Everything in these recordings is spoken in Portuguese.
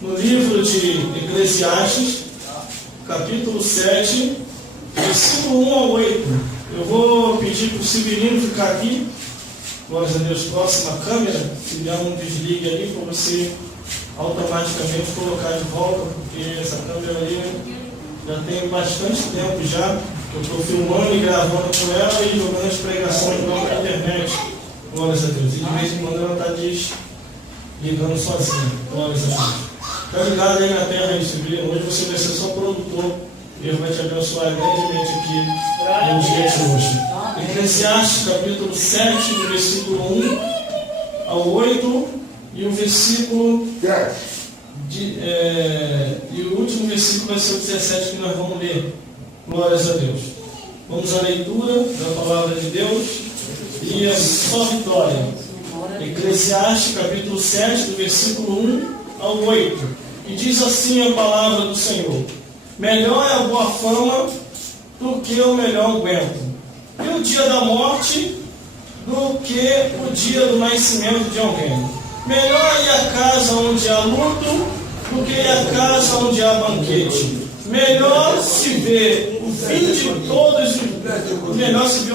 no livro de Eclesiastes, capítulo 7, versículo 1 ao 8. Eu vou pedir para o Severino ficar aqui, glória a Deus, próxima câmera, se der um desligue ali, para você automaticamente colocar de volta, porque essa câmera ali já tem bastante tempo já. Eu estou filmando e gravando com ela e jogando as pregações lá na internet. Glórias a Deus. E de vez em quando ela está desligando sozinha. Glórias a Deus. Está ligado aí na terra aí, Severino. Hoje você vai ser só produtor. Deus vai te abençoar grandemente aqui no dia de hoje. Eclesiastes capítulo 7, do versículo 1 ao 8 e o versículo e o último versículo vai ser o 17 que nós vamos ler. Glórias a Deus. Vamos à leitura da palavra de Deus e a sua vitória. Eclesiastes capítulo 7, do versículo 1 ao 8. E diz assim a palavra do Senhor: melhor é a boa fama do que o melhor unguento, e o dia da morte do que o dia do nascimento de alguém. Melhor é a casa onde há luto do que a casa onde há banquete. Melhor se vê o fim de todos os homens, e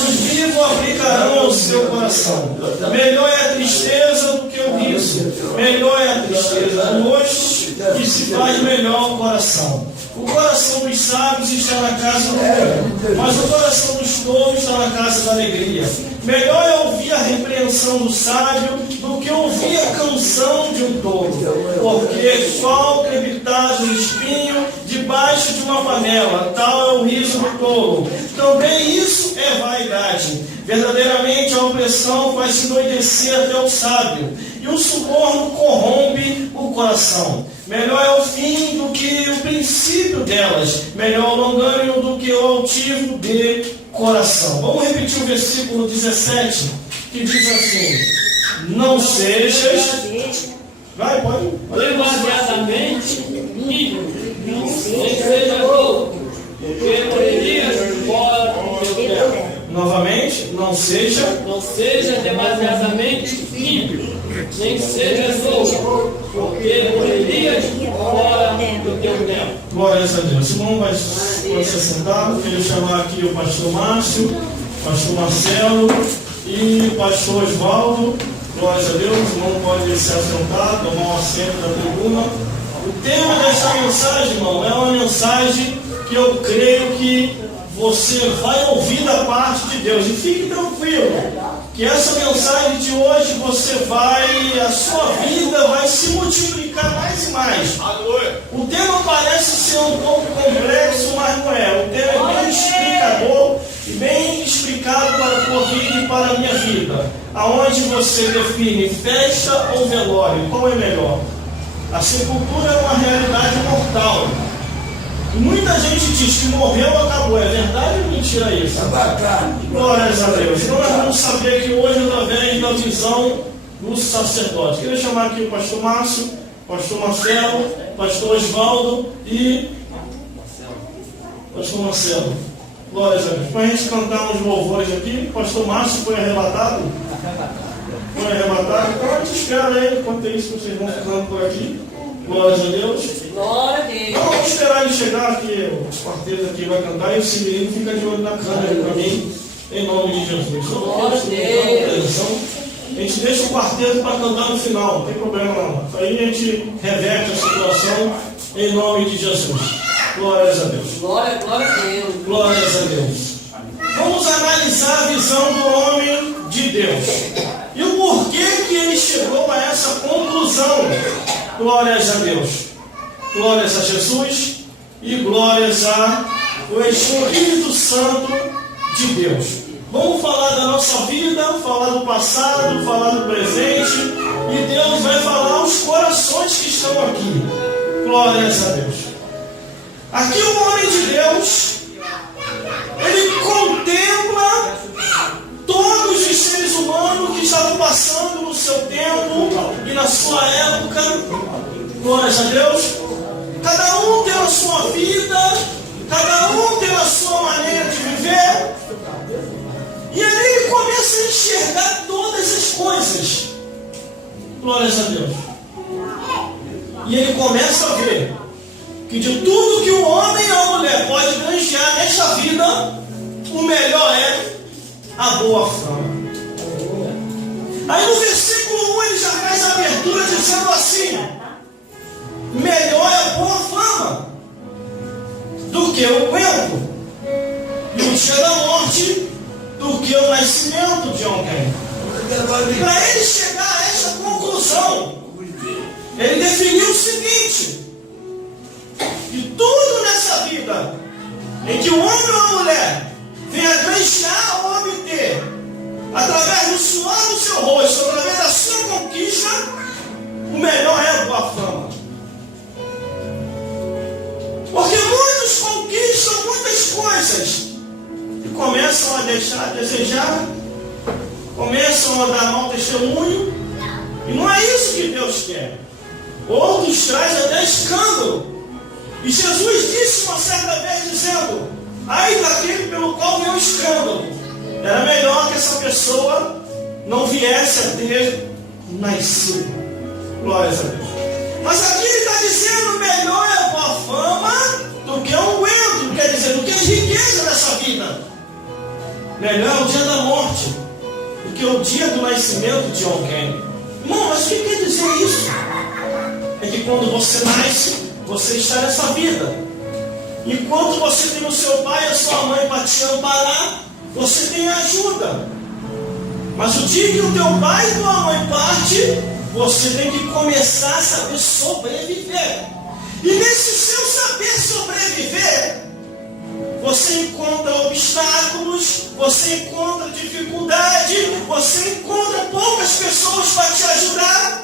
os vivos aplicarão ao seu coração. Melhor é a tristeza do que o riso. Melhor é a tristeza do rosto, que se faz melhor o coração. O coração dos sábios está na casa do bem, mas o coração dos tolos está na casa da alegria. Melhor é ouvir a repreensão do sábio do que ouvir a canção de um tolo, porque qual crepitar um espinho debaixo de uma panela, tal é o riso do tolo. Também isso é vaidade. Verdadeiramente a opressão faz endoidecer até o sábio, e o suborno corrompe o coração. Melhor é o fim do que o princípio delas, melhor o longânimo do que o altivo de coração. Vamos repetir o versículo 17, que diz assim: não sejas... Vai, pode. Demasiadamente rico, nem seja louco, porque morrerias fora do teu tempo. Novamente, não seja demasiadamente rico, nem seja louco, porque morrerias fora do teu tempo. Glórias a Deus. Irmão, pode se sentar. Eu queria chamar aqui o pastor Márcio, pastor Marcelo e o pastor Osvaldo. Glórias a Deus. O irmão pode se assentar, tomar um assento na tribuna. O tema dessa mensagem, irmão, é uma mensagem que eu creio que você vai ouvir da parte de Deus. E fique tranquilo, que essa mensagem de hoje a sua vida vai se multiplicar mais e mais. O tema parece ser um pouco complexo, mas não é. O tema é bem explicador e bem explicado para a tua vida e para a minha vida. Aonde você define festa ou velório, qual é melhor? A sepultura é uma realidade mortal. Muita gente diz que morreu, acabou. É verdade ou mentira isso? Glórias a Deus. Então nós vamos saber aqui hoje através da visão do sacerdote. Queria chamar aqui o pastor Márcio, pastor Marcelo, pastor Osvaldo e pastor Marcelo. Glórias a Deus. Para a gente cantar uns louvores aqui, o pastor Márcio foi arrebatado. Então a gente espera aí, enquanto isso vocês vão ficando por aqui. Glórias a Deus. Glória a Deus. Então vamos esperar ele chegar aqui, o quarteto aqui vai cantar e o Severino fica de olho na câmera para mim, em nome de Jesus. Glória a Deus. A gente deixa o quarteto para cantar no final, não tem problema não. Aí a gente reverte a situação em nome de Jesus. Glórias a Deus. Glória a Deus. Glórias a Deus. Vamos analisar a visão do homem de Deus. E o porquê que ele chegou a essa conclusão. Glórias a Deus. Glórias a Jesus e glórias ao Espírito Santo de Deus. Vamos falar da nossa vida, falar do passado, falar do presente, e Deus vai falar os corações que estão aqui. Glórias a Deus. Aqui o homem de Deus, ele contempla todos os seres humanos que estavam passando no seu tempo e na sua época. Glórias a Deus. Cada um tem a sua vida, cada um tem a sua maneira de viver. E aí ele começa a enxergar todas as coisas. Glórias a Deus. E ele começa a ver que de tudo que o homem ou a mulher pode granjear nesta vida, o melhor é a boa fama. Aí no versículo 1 ele já faz a abertura dizendo assim: melhor é a boa fama do que o aguento, e o dia da morte do que o nascimento de alguém. Para ele chegar a esta conclusão, ele definiu o seguinte: que tudo nessa vida em que o homem ou a mulher venha granjear ou obter, através do suor do seu rosto, através da sua conquista, o melhor é a boa fama. Porque muitos conquistam muitas coisas e começam a deixar a desejar, começam a dar mau testemunho, e não é isso que Deus quer. Outros trazem até escândalo. E Jesus disse uma certa vez, dizendo: ai daquele pelo qual veio o escândalo. Era melhor que essa pessoa não viesse a ter nascido. Glórias a Deus. Mas aqui ele está dizendo: melhor é a boa fama do que o aguento, quer dizer, do que a riqueza dessa vida. Melhor é o dia da morte do que o dia do nascimento de alguém. Irmão, mas o que quer dizer isso? É que quando você nasce, você está nessa vida. Enquanto você tem o seu pai e a sua mãe para te amparar, você tem ajuda. Mas o dia que o teu pai e tua mãe parte, você tem que começar a saber sobreviver. E nesse seu saber sobreviver, você encontra obstáculos, você encontra dificuldade, você encontra poucas pessoas para te ajudar.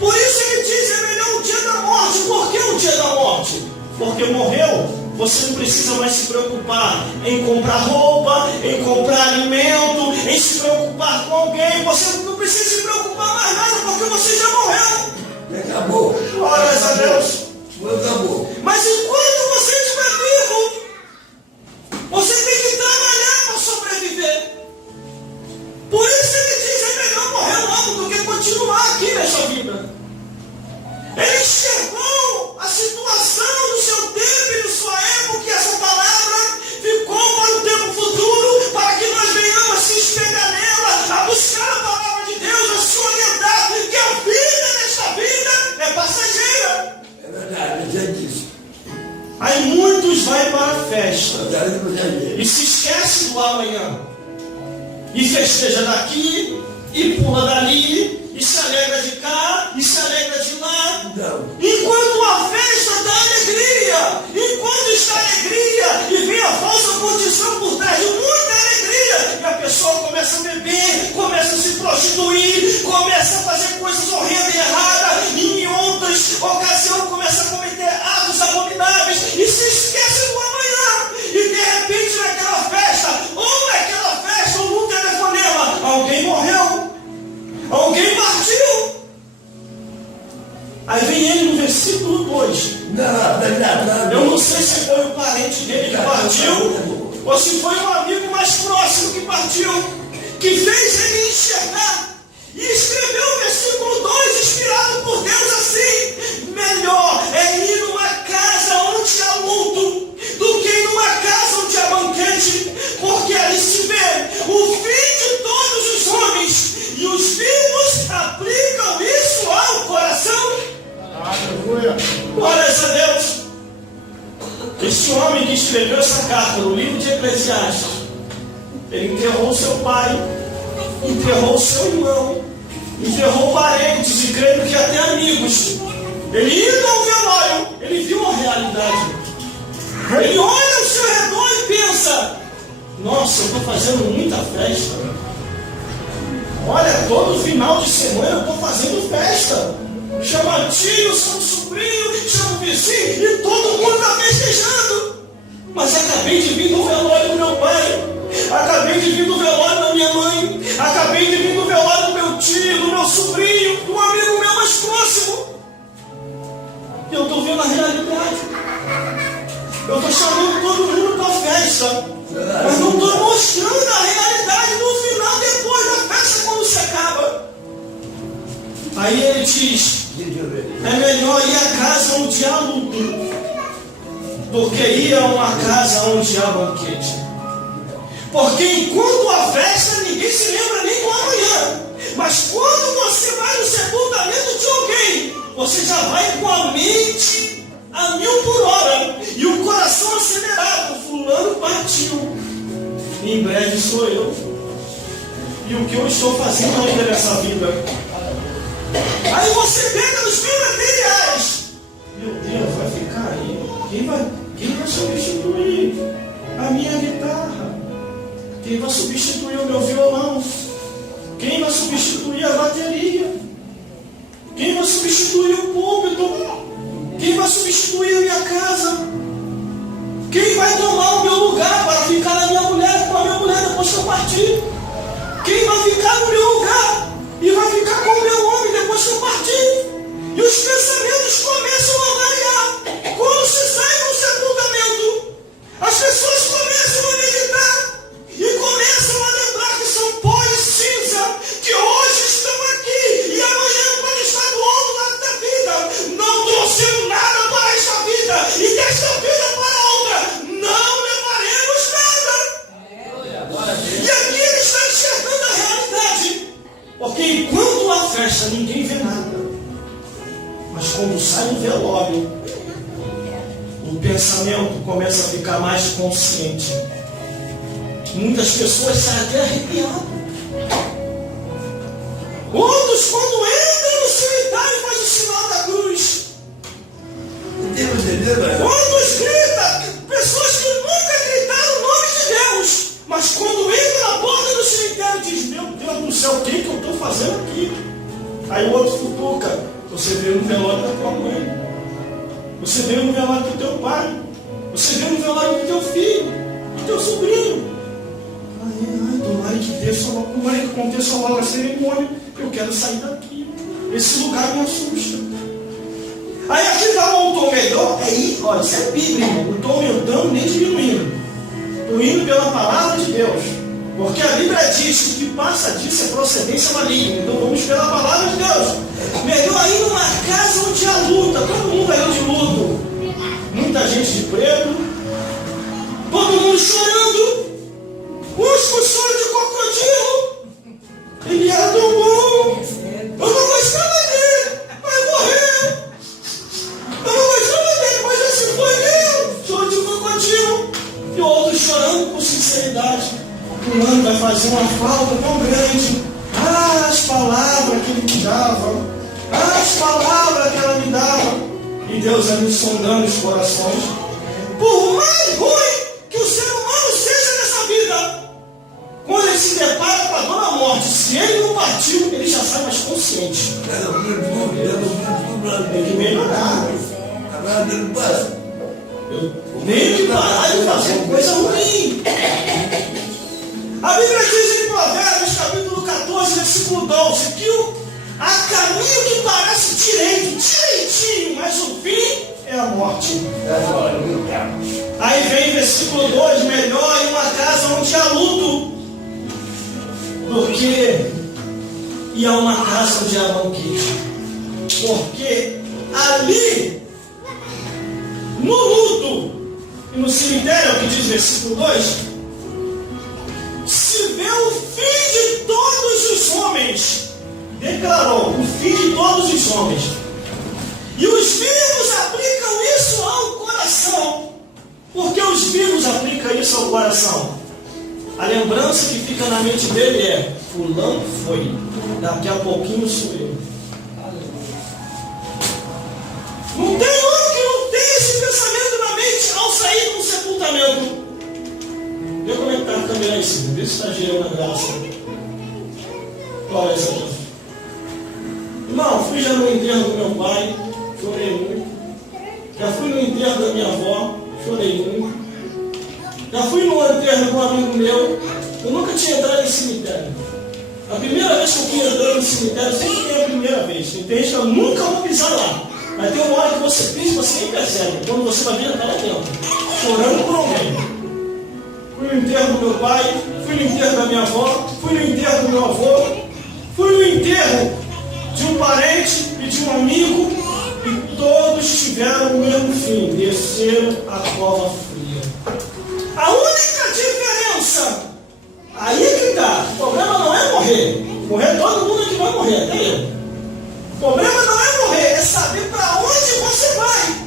Por isso ele diz: é melhor o dia da morte. Por que o dia da morte? Porque morreu, você não precisa mais se preocupar em comprar roupa, em comprar alimento, em se preocupar com alguém. Você não precisa se preocupar mais nada, porque você já morreu. Acabou. Glórias a Deus. Acabou. Mas enquanto você estiver vivo, você tem que trabalhar para sobreviver. Por isso ele diz: é melhor morrer logo do que continuar aqui nessa vida. Ele enxergou a situação do seu tempo e de sua época, e essa palavra ficou para o tempo futuro, para que nós venhamos a se espelhar nela, a buscar a palavra de Deus, a se orientar, que a vida nesta vida é passageira. É verdade, eu já disse. Aí muitos vão para a festa e se esquece do amanhã, e festeja daqui e pula dali, e se alegra de cá e se alegra de lá. Não. Enquanto a festa dá alegria, enquanto está alegria e vem a falsa condição por trás de muita alegria, e a pessoa começa a beber, começa a se prostituir, começa a fazer coisas horrendas e erradas, e em outras ocasiões começa a cometer atos abomináveis e se esquece do amanhã. E de repente naquela festa, ou num telefonema, alguém morreu, alguém partiu. Aí vem ele no versículo 2. Não. Eu não sei se foi o parente dele que partiu, ou se foi um amigo mais próximo que partiu, que fez ele enxergar. E escreveu o versículo 2, inspirado por Deus, assim: melhor é ir numa casa onde há luto do que ir numa casa onde há banquete, porque ali se vê o fim de todos os homens, e os vivos aplicam isso ao coração. Aleluia. Glórias a Deus. Este homem que escreveu essa carta no livro de Eclesiastes, ele enterrou seu pai, enterrou seu irmão, enterrou parentes, e creio que até amigos. Ele indo ao velório, ele viu a realidade. Ele olha ao seu redor e pensa: nossa, eu estou fazendo muita festa. Olha, todo final de semana eu estou fazendo festa. Chama tio, chama sobrinho, chama vizinho, e todo mundo está festejando. Mas acabei de vir do velório do meu pai, acabei de vir do velório da minha mãe, acabei de vir do velório do meu tio, do meu sobrinho, do amigo meu mais próximo. E eu estou vendo a realidade. Eu estou chamando todo mundo para a festa, mas não estou mostrando a realidade no final, depois da festa, quando se acaba. Aí ele diz: é melhor ir à casa onde há luto do que ir a uma casa onde há banquete. Porque enquanto há festa, ninguém se lembra nem do amanhã. Mas quando você vai no sepultamento de alguém, você já vai com a mente a 1000 por hora e o coração acelerado. Fulano partiu, em breve sou eu. E o que eu estou fazendo ainda nessa vida? Aí você pega nos bens materiais. Meu Deus, vai ficar aí. Quem vai substituir a minha guitarra? Quem vai substituir o meu violão? Quem vai substituir a bateria? Quem vai substituir o púlpito? Quem vai substituir a minha casa? Quem vai tomar o meu lugar para ficar na minha mulher, com a minha mulher depois que eu partir? Quem vai ficar no meu lugar e vai ficar com o meu homem depois que eu partir? E os pensamentos começam a variar. Quando se sai do sepultamento, as pessoas começam a meditar e começam a lembrar que são pó e cinza, que hoje estão aqui e amanhã podem estar do outro lado da vida. Não trouxemos nada para esta vida e desta vida para a outra não levaremos nada. E aqui ele está enxergando a realidade. Porque enquanto há festa, ninguém vê nada. Mas quando sai o velório, o pensamento começa a ficar mais consciente. Muitas pessoas saem até arrepiadas. Outros, quando entram no cemitério, fazem o sinal da cruz. Outros gritam, pessoas que nunca gritaram o nome de Deus. Mas quando entra na porta do cemitério, diz: meu Deus do céu, o que eu estou fazendo aqui? Aí o outro futuca: você veio no velório da tua mãe. Você veio no velório do teu pai. Você veio no velório do teu filho, do teu sobrinho. Tomara que aconteça logo a cerimônia. Eu quero sair daqui. Esse lugar me assusta. Aí aqui dá um tom melhor. Aí, olha, isso é Bíblia, irmão. Não estou aumentando nem diminuindo. Estou indo pela palavra de Deus. Porque a Bíblia diz que o que passa disso é procedência maligna. Então vamos pela palavra de Deus. Melhor ir numa casa onde há luta. Todo mundo aí de luto. Muita gente de preto. Todo mundo chorando. Uns com choro de crocodilo. Ele era tão bom. Eu não gostava dele, mas morreu. Eu não gostava dele, mas já se foi dele. Choro de crocodilo. E outros chorando com sinceridade. Fulano vai fazer uma falta tão grande. As palavras que ele me dava. As palavras que ela me dava. E Deus ali sondando os corações. Por mais ruim que o ser humano seja nessa vida, quando ele se depara com a dor da morte, se ele não partiu, ele já sai mais consciente. Tem que melhorar. Tem que parar de fazer coisa ruim. A Bíblia diz em Provérbios, capítulo 14, versículo 12, que há caminho que parece direitinho, mas o fim é a morte. Aí vem versículo 2, melhor em uma casa onde há luto do que ir a uma casa onde há banquete. Porque ali, no luto e no cemitério, é o que diz versículo 2, se vê o fim de todos os homens. Declarou, o fim de todos os homens. E os vivos aplicam isso ao coração. Por que os vivos aplicam isso ao coração? A lembrança que fica na mente dele é: fulano foi, daqui a pouquinho sou eu. Não tem um que não tem esse pensamento na mente ao sair do sepultamento. Vê como é que está a câmera aí, Silvio. Vê se está girando a graça. Glória a Deus. Irmão, fui já no enterro do meu pai, chorei muito. Já fui no enterro da minha avó, chorei muito. Já fui no enterro de um amigo meu. Eu nunca tinha entrado em cemitério. A primeira vez que eu fui entrar no cemitério, sempre tem a primeira vez. Tem gente que eu nunca vou pisar lá. Mas tem uma hora que você pisa e você nem percebe. Quando você vai ver, está lá dentro, chorando por alguém. Fui no enterro do meu pai, fui no enterro da minha avó, fui no enterro do meu avô, fui no enterro de um parente e de um amigo, e todos tiveram o mesmo fim, desceram a cova fria. A única diferença, aí é que está, o problema não é morrer. Morrer todo mundo que vai morrer, até eu. O problema não é morrer, é saber para onde você vai.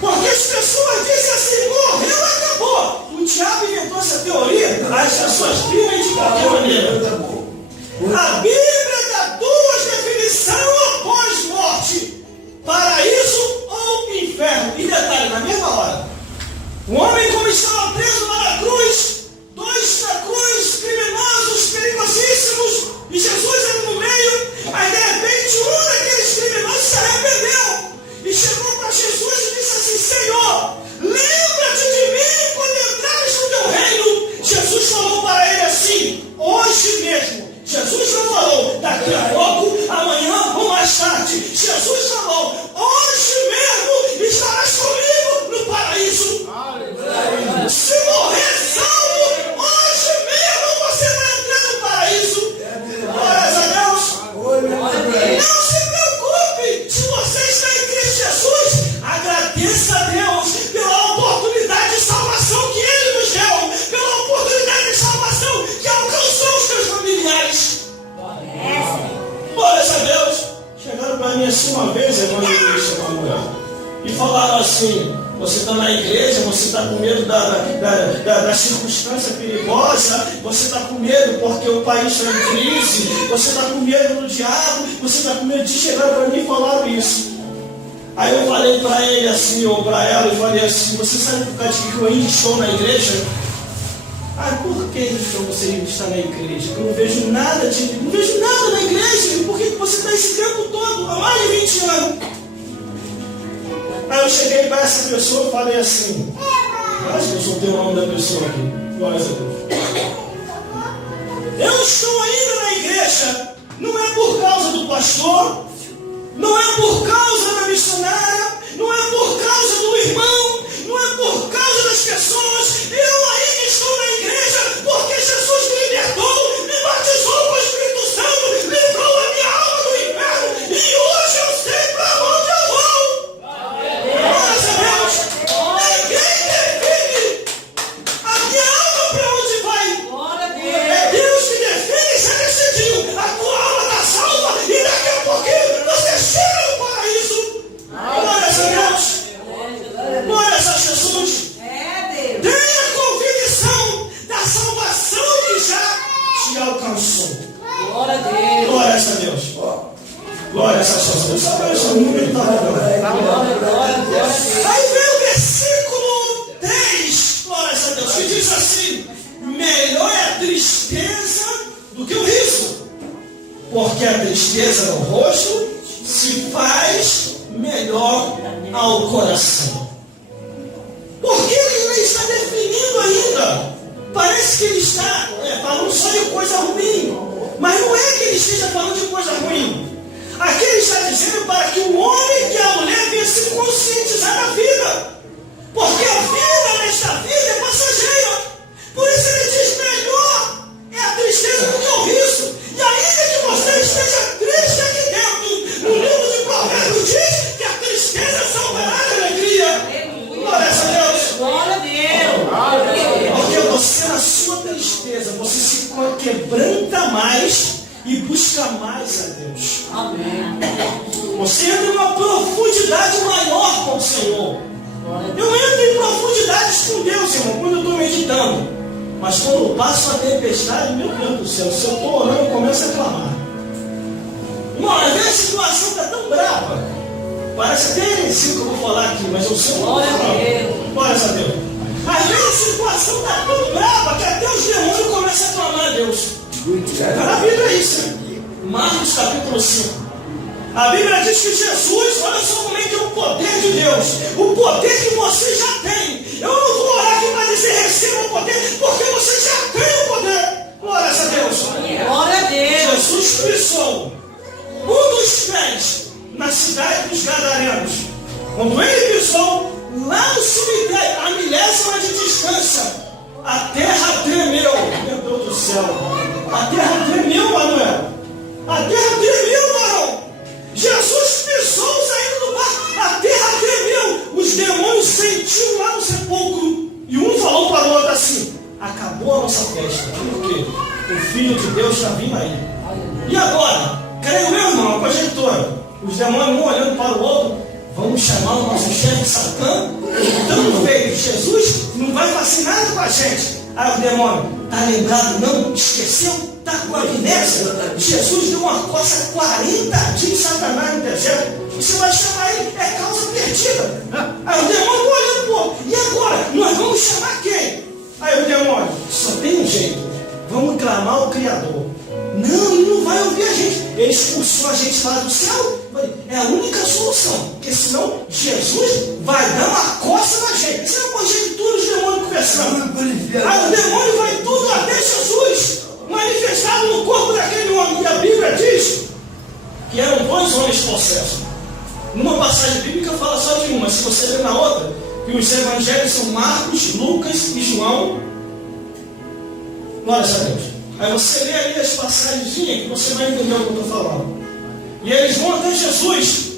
Porque as pessoas dizem assim, morreu, acabou. O diabo inventou essa teoria, as pessoas vivem de qualquer maneira. A Bíblia dá duas definições após morte: paraíso ou inferno. E detalhe, na mesma hora. O homem, como estava preso lá na cruz, dois na cruz, criminosos, perigosíssimos, e Jesus era no meio. Aí de repente um daqueles criminosos se arrependeu e chegou para Jesus e disse assim: Senhor, lembra-te de mim quando entrares no teu reino. Jesus falou para ele assim: hoje mesmo. Jesus não falou daqui a pouco, amanhã ou mais tarde. Jesus falou: hoje mesmo estarás comigo no paraíso. Se morrer salvo, hoje mesmo você vai entrar no paraíso. Glórias a Deus. Não se preocupe, se você está em Cristo Jesus, agradeça a Deus pela oportunidade de salvação que Ele nos deu, pela oportunidade de salvação que alcançou os teus familiares. Glórias a Deus. Chegaram para mim assim uma vez, evangelista Manuel, e falaram assim: você está na igreja, você está com medo da circunstância perigosa, você está com medo porque o país está em crise, você está com medo do diabo, você está com medo de chegar para mim e falar isso. Aí eu falei para ele assim, ou para ela, eu falei assim: você sabe por causa de que eu ainda estou na igreja? Ah, por que então você ainda está na igreja? Eu não vejo nada na igreja. Por que você está esse tempo todo, há mais de 20 anos? Aí eu cheguei para essa pessoa e falei assim: acho que eu soltei o nome da pessoa aqui. Glórias a Deus. Eu estou ainda na igreja, não é por causa do pastor, não é por causa da missionária, não é por causa do irmão, não é por causa das pessoas. Eu ainda estou na igreja porque Jesus me libertou, me batizou com o Espírito Santo, livrou a minha alma do inferno, e hoje eu sei para onde eu vou. Glórias a Deus. Ninguém define a minha alma para onde vai. É Deus que define e já decidiu. A tua alma está salva e daqui a pouquinho você chega no paraíso. Glórias a Deus. Glórias a Jesus. Tenha convicção da salvação que já te alcançou. Glórias a Deus. Glórias a Jesus. Aí vem o versículo 10. Glórias a Deus. Que diz assim: melhor é a tristeza do que o riso, porque a tristeza no rosto se faz melhor ao coração. Porque ele está definindo ainda. Parece que ele está falando só de coisa ruim, mas não é que ele esteja falando de coisa ruim. Aqui ele está dizendo para que o homem e a mulher venham se conscientizar da vida, porque a vida nesta vida é passageira. Por isso ele diz: melhor é a tristeza do que o riso. E ainda que você esteja triste aqui dentro, no livro de Provérbios diz que a tristeza salvará a alegria. Glórias a Deus. Porque você, na sua tristeza, você se quebranta mais e busca mais a Deus. Você entra em uma profundidade maior com o Senhor. Eu entro em profundidades com Deus, irmão, quando eu estou meditando. Mas quando passa a tempestade, meu Deus do céu, se eu estou orando, eu começo a clamar. Irmão, às vezes a situação está tão brava. Parece até heresia que eu vou falar aqui, mas eu sei o que eu vou falar. Glórias a Deus. Às vezes a situação está tão brava que até os demônios começam a clamar a Deus. A Bíblia é isso. Marcos capítulo 5. A Bíblia diz que Jesus, olha só como é que é o poder de Deus. O poder que você já tem. Eu não vou orar aqui para dizer receba o poder, porque você já tem o poder. Glórias a Deus. Glória a Deus. Jesus pisou um dos pés na cidade dos Gadarenos. Quando ele pisou lá no cemitério, a milésima de distância, a terra tremeu. Meu Deus do céu. A terra tremeu, Manuel. A terra tremeu, Manuel. O Filho de Deus está vindo aí. E agora? Creio eu, irmão, a conjectura. Os demônios um olhando para o outro. Vamos chamar o nosso chefe Satã. Então veio Jesus, não vai fazer nada com a gente. Aí o demônio, tá lembrado não? Esqueceu? Tá com a amnésia? Jesus deu uma coça 40 dias Satanás no deserto. Você vai chamar ele, é causa perdida. Aí o demônio olhando, pô, e agora? Nós vamos chamar quem? Aí o demônio, só tem um jeito. Vamos clamar o Criador. Não, ele não vai ouvir a gente. Ele expulsou a gente lá do céu. É a única solução. Porque senão Jesus vai dar uma coça na gente. Isso é uma conjectura dos demônios conversando. Aí o demônio vai tudo até Jesus, manifestado no corpo daquele homem. E a Bíblia diz que eram 2 homens possessos. Numa passagem bíblica fala só de uma, mas se você ler na outra, que os evangelhos são Marcos, Lucas e João. Glória a Deus. Aí você lê ali as passagens que você vai entender o que eu estou falando. E eles vão até Jesus.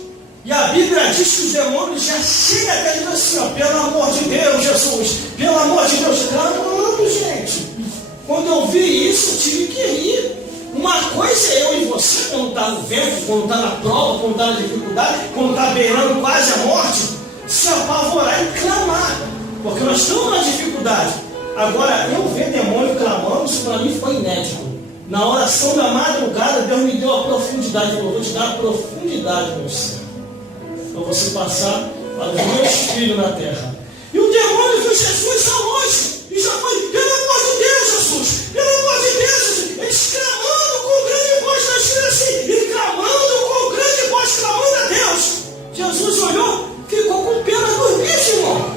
E a Bíblia diz que os demônios já chegam até ele assim, ó, pelo amor de Deus, Jesus, pelo amor de Deus, clamando, gente. Quando eu vi isso, eu tive que rir. Uma coisa é eu e você, quando está no vento, quando está na prova, quando está na dificuldade, quando está beirando quase a morte, se apavorar e clamar, porque nós estamos na dificuldade. Agora, eu ver demônio clamando, isso para mim foi inédito. Na oração da madrugada, Deus me deu a profundidade. Eu vou te dar a profundidade, meu céu, para você passar para os meus filhos na terra. E o demônio viu Jesus ao longe e já foi, pelo amor de Deus, Jesus, pelo amor de Deus, Jesus. Eles clamando com grande voz, nós tira assim, e clamando com grande voz, clamando a Deus. Jesus olhou, ficou com pena dos bichos, irmão.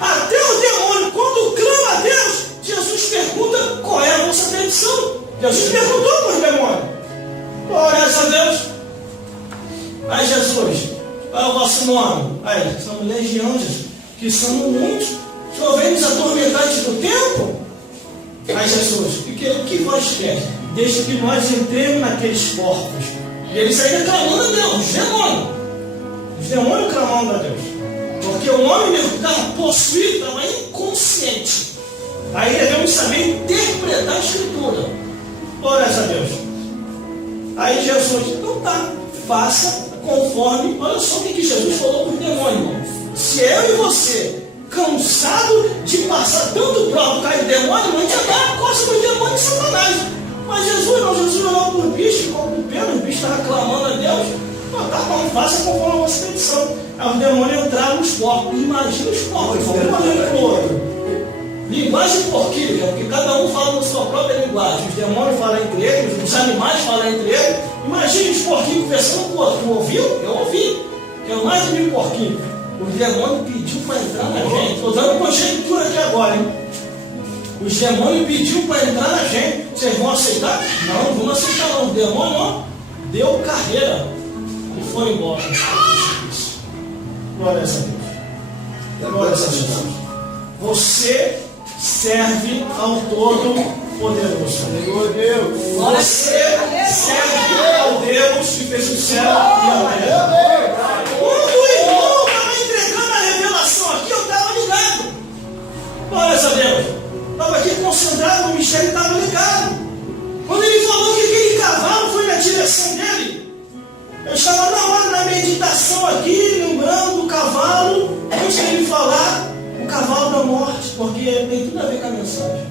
Até o demônio, quando clama a Deus, Jesus pergunta qual é a nossa petição. Jesus perguntou para os demônios. Glória a Deus. Aí Jesus, qual é o vosso nome? Aí, somos legião, Jesus, que somos muitos. O Senhor vem nos atormentar antes do tempo? Aí Jesus, o que vós queres? Deixa que nós entremos naqueles corpos. E eles ainda clamando a Deus, os demônios. Os demônios clamando a Deus. Porque o homem estava possuído, estava inconsciente. Aí devemos saber interpretar a Escritura. Glória a Deus. Aí Jesus, então tá, faça conforme. Olha só o que Jesus falou para o demônio, irmão. Se eu e você, cansado de passar tanto prova cair demônio, não ia dar a costa do demônio de Satanás. Mas Jesus não, Jesus olhou para o bicho, ficou com pena, o bicho estava clamando a Deus. Não, tá bom, faça conforme a vossa petição. Aí o demônio entrava nos corpos. Imagina os corpos, um olhando para o outro. Linguagem porquírica, porque cada um fala na sua própria linguagem. Os demônios falam entre eles, os animais falam entre eles. Imagine os porquinhos conversando com o outro. Tu ouviu? Eu ouvi. Que é o mais de 1000 porquinhos. O demônio pediu para entrar na gente. Estou dando conjectura aqui agora, hein? Os demônios pediu para entrar na gente. Vocês vão aceitar? Não, vamos aceitar não. O demônio, ó, deu carreira e foi embora. Glória a Deus. Glória a Deus. Você serve ao Todo-Poderoso. Você serve ao Deus que fez o céu e a terra. Quando o irmão estava entregando a revelação aqui, eu estava ligado. Glória a Deus. Estava aqui concentrado, o mistério estava ligado. Quando ele falou que aquele cavalo foi na direção dele, eu estava na hora da meditação aqui, lembrando do cavalo, antes de ele falar. O cavalo da morte, porque tem tudo a ver com a mensagem.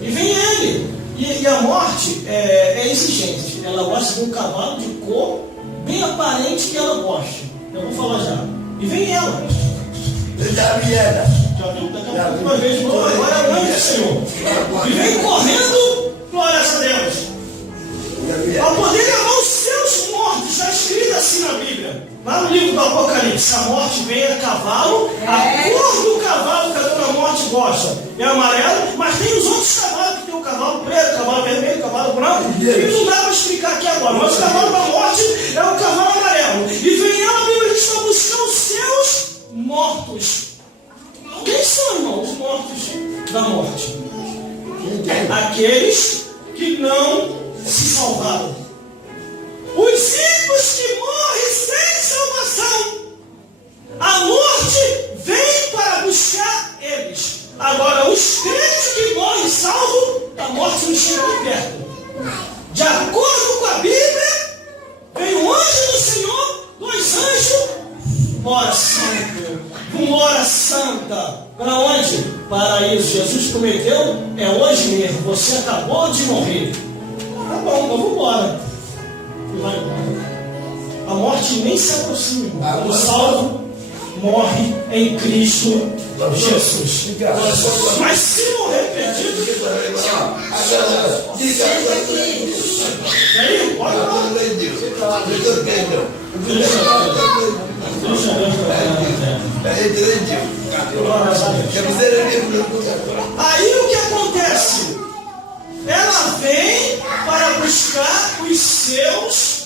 E vem ele. E a morte é exigente. Ela gosta de um cavalo de cor bem aparente que ela gosta. Eu vou falar já. E vem ela. Já vi ela. Já viu? Daqui a pouco uma vez de novo. Agora é a mãe do Senhor. E vem correndo, glória a Deus. Para poder levar os seus mortos. Está escrito assim na Bíblia. Lá no livro do Apocalipse, a morte vem a cavalo, a cor do cavalo que a dona morte gosta é amarelo, mas tem os outros cavalos que tem o cavalo preto, cavalo vermelho, cavalo branco, e não dá para explicar aqui agora, mas o cavalo da morte é o cavalo amarelo. E vem ela, a Bíblia diz, para buscar os seus mortos. Quem são, irmãos, os mortos da morte? Aqueles que não se salvaram. Os ímpios que morrem sem salvação. A morte vem para buscar eles. Agora, os crentes que morrem salvos, a morte não pergunta: para onde? Paraíso. Jesus prometeu, é hoje mesmo. Você acabou de morrer. Tá bom, então vamos embora. E vai embora. A morte nem se aproxima. O salvo morre em Cristo Jesus. Mas se morrer perdido, aí, pode falar. Aí o que acontece? Ela vem para buscar os seus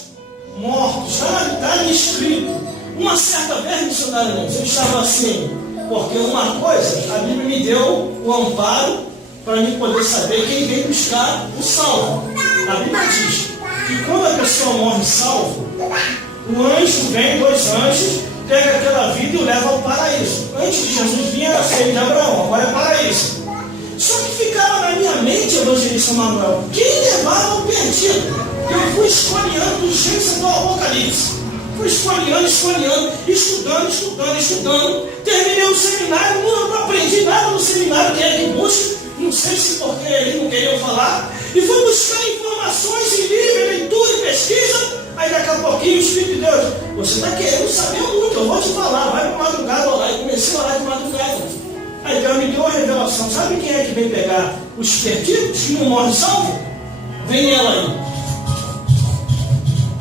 mortos. Está escrito. Uma certa vez, missionários, eu estava assim, porque uma coisa, a Bíblia me deu o amparo para mim poder saber quem vem buscar o salvo. A Bíblia diz que quando a pessoa morre salvo, o anjo vem, 2 anjos, pega aquela vida e o leva ao paraíso. Antes de Jesus vinha a filha de Abraão, agora é paraíso. Só que ficava na minha mente, evangelista Manuel, quem levava o perdido? Eu fui escolhendo os Gênesis do Apocalipse. Fui escolhendo, estudando. Terminei o seminário, não aprendi nada no seminário, que é que busca, não sei se porque eles não queriam falar. E fui buscar informações em livro, leitura e pesquisa. Aí daqui a pouquinho o Espírito de Deus, você está querendo saber muito, eu vou te falar, vai para madrugada orar. E comecei a orar de madrugada. Aí Deus me deu a revelação. Sabe quem é que vem pegar os perdidos que não morrem salvo? Vem ela aí.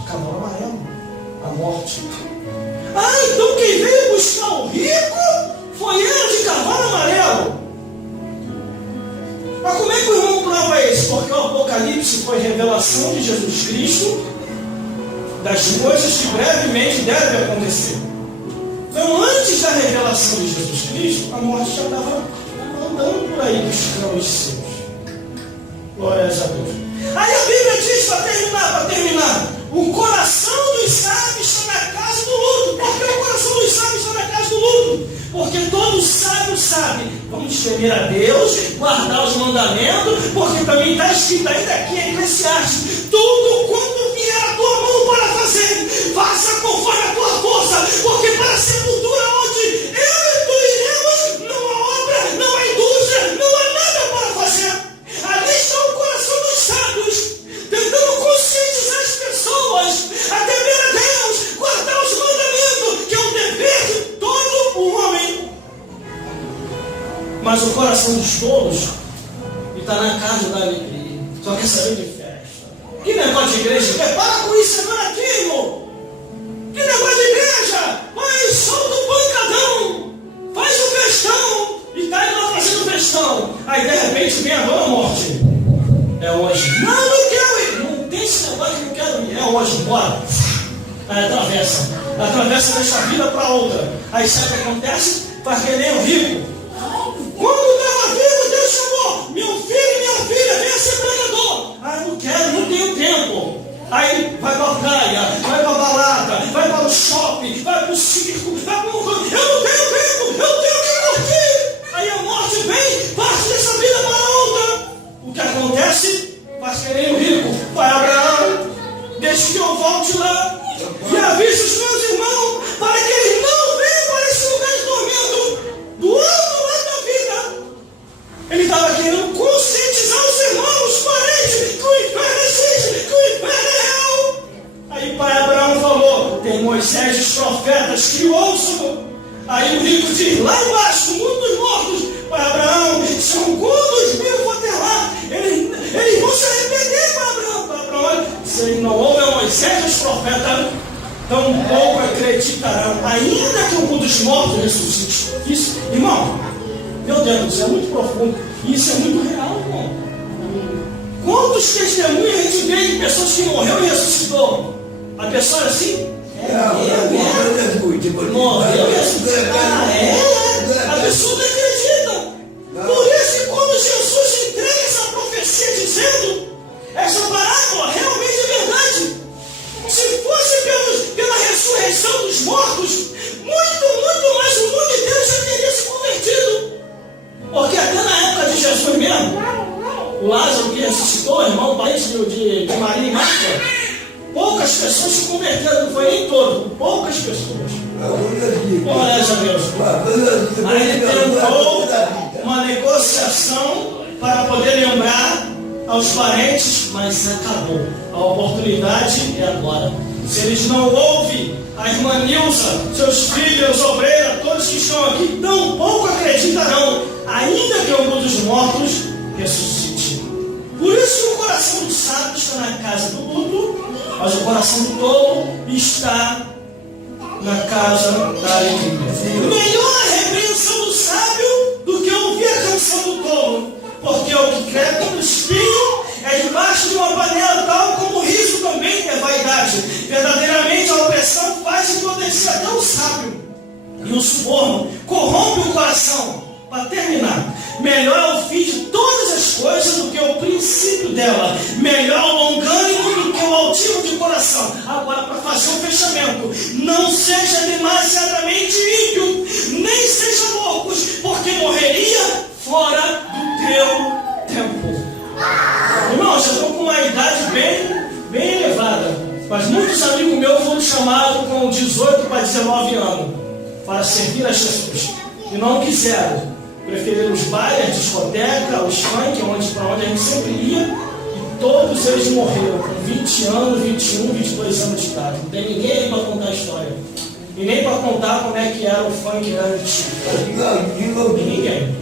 Cavalo amarelo. A morte. Então quem veio buscar o rico foi ela de cavalo amarelo. Mas como é que o irmão prova isso? Porque o Apocalipse foi revelação de Jesus Cristo das coisas que brevemente devem acontecer. Então, antes da revelação de Jesus Cristo, a morte já estava andando por aí buscando os seus. Glórias a Deus. Aí a Bíblia diz, para terminar, o coração dos sábios está na casa do luto. Por que o coração dos sábios está na casa do luto? Porque todo sábio sabe, vamos temer a Deus, guardar os mandamentos, porque também está escrito ainda aqui em Eclesiastes, tudo quanto vier a tua mão para fazer, faça conforme a tua força, porque para a sepultura onde eu e tu iremos, não há obra, não há indústria, não há nada para fazer. Ali está o coração dos sábios, tentando conscientizar as pessoas a temer a Deus, guardar os mandamentos, que é um dever de todo o homem. Mas o coração dos tolos está na casa da alegria, só quer saber de festa. Que negócio de igreja? Para com isso, é baratinho. Que negócio de igreja? Vai, solta o pancadão, faz o festão, e está indo lá fazendo festão. Aí de repente vem a dona morte. É hoje. Não quero ir. Não tem esse negócio que eu quero ir. É hoje, bora. Aí atravessa dessa vida para outra. Aí sabe o que acontece? Faz que nem o rico. Quando estava vivo, Deus chamou: meu filho e minha filha, venha ser pregador. Não quero, não tenho tempo. Aí vai para a praia, vai para a balada, vai para o shopping, vai para o circo, vai para o... Eu não tenho tempo, eu tenho que curtir. Aí a morte vem, parte dessa vida para outra. O que acontece? Faz que nem o rico. Vai, Abraão, deixa que eu volte lá e avise os meus irmãos para que eles não venham para esse lugar de tormento do outro lado da vida. Ele estava querendo conscientizar os irmãos, os parentes, que o inferno existe, que o inferno é real. Aí pai Abraão falou: tem Moisés e os profetas que o ouçam. Aí o rico diz: lá embaixo, no mundo dos mortos, pai Abraão, se alguns 1000 for ter lá, eles vão se arrepender, pai Abraão. Se ele não ouve a Moisés e os profetas, tampouco acreditarão, ainda que o mundo dos mortos ressuscite. Isso, irmão, meu Deus, isso é muito profundo. E isso é muito real, irmão. Quantos testemunhos a gente vê de pessoas que morreram e ressuscitou? A pessoa é assim? Morreu e ressuscitou. A pessoa não acredita. Por isso que quando Jesus entrega essa profecia dizendo, essa parábola realmente é verdade. Se fosse pela ressurreição dos mortos, muito mais o mundo inteiro já teria se convertido. Porque até na época de Jesus mesmo, o Lázaro que ressuscitou, irmão, parente de Maria e Marta, poucas pessoas se converteram. não foi nem todo, poucas pessoas. Glória a Deus. Aí ele tentou uma negociação para poder lembrar aos parentes, mas acabou. A oportunidade é agora. Se eles não ouvem, a irmã Nilza, seus filhos, obreiros, todos que estão aqui, tampouco acreditarão, ainda que algum dos mortos ressuscite. Por isso o coração do sábio está na casa do luto, mas o coração do tolo está na casa da alegria. Melhor a repreensão do sábio do que ouvir a canção do tolo, porque o que crê no espinho é debaixo de uma panela, tal como o riso também é vaidade. Verdadeiramente a opressão faz entorpecer até o sábio, e o suborno corrompe o coração. Para terminar, melhor é o fim de todas as coisas do que o princípio dela. Melhor o longânimo do que o altivo de coração. Agora, para fazer o fechamento, não seja demasiadamente ímpio, nem seja loucos, porque morreria fora do teu tempo. Irmão, já estou com uma idade bem elevada, mas muitos amigos meus foram chamados com 18 para 19 anos para servir a Jesus e não quiseram. Preferiram os bailes, a discoteca, os funk, para onde a gente sempre ia, e todos eles morreram com 20 anos, 21, 22 anos de idade. Não tem ninguém aí para contar a história. E nem para contar como é que era o funk antes. Ninguém.